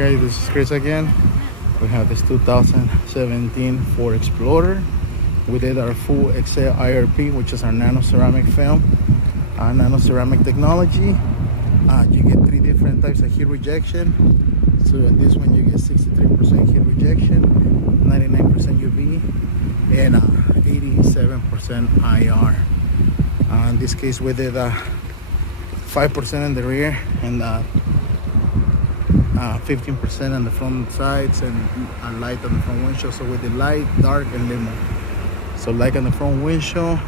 guys, this is Chris again. We have this 2017 Ford Explorer. We did our full Excel IRP, which is our nano ceramic film, nano ceramic technology. You get 3 different types of heat rejection. So in this one you get 63% heat rejection, 99% UV, and 87% IR. In this case we did 5% in the rear and 15% on the front sides and a light on the front windshield. So we did light, dark, and limo. So light on the front windshield,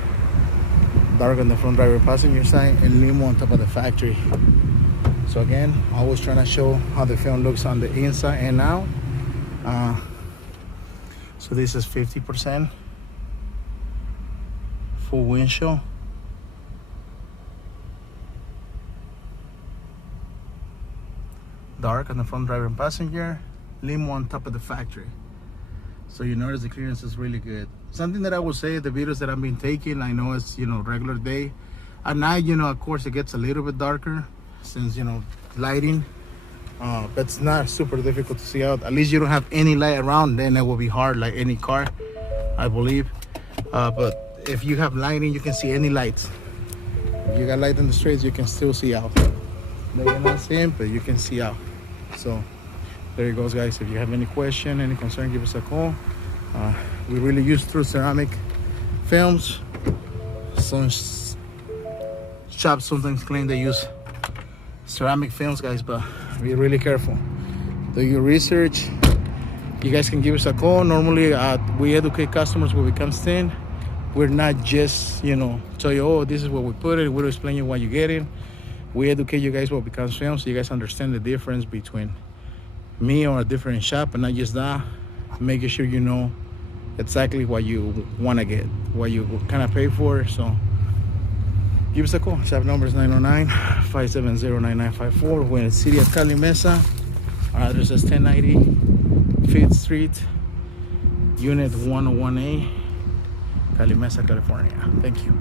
dark on the front driver passenger side, and limo on top of the factory. So again, always trying to show how the film looks on the inside and out. So this is 50% full windshield. Dark on the front driver and passenger, limo on top of the factory. So you notice the clearance is really good. Something that I will say, the videos that I've been taking, I know it's, regular day. At night, of course it gets a little bit darker since, lighting. But it's not super difficult to see out. At least you don't have any light around, then it will be hard like any car, I believe. But if you have lighting, you can see any lights. If you got light in the streets, you can still see out. Maybe not seeing, but you can see out. So there it goes, guys. If you have any question, any concern, give us a call. We really use true ceramic films. Some shops sometimes claim they use ceramic films, guys, but be really careful. Do your research. You guys can give us a call. Normally we educate customers when we come in. We're not just tell you, oh, this is what we put it. We'll explain you what you're getting. We educate you guys what becomes film, so you guys understand the difference between me or a different shop, and not just that, making sure you know exactly what you want to get, what you kind of pay for. So give us a call. Shop number is 909-570-9954. We're in the city of Calimesa. Our address is 1090 5th Street, Unit 101A, Calimesa, California. Thank you.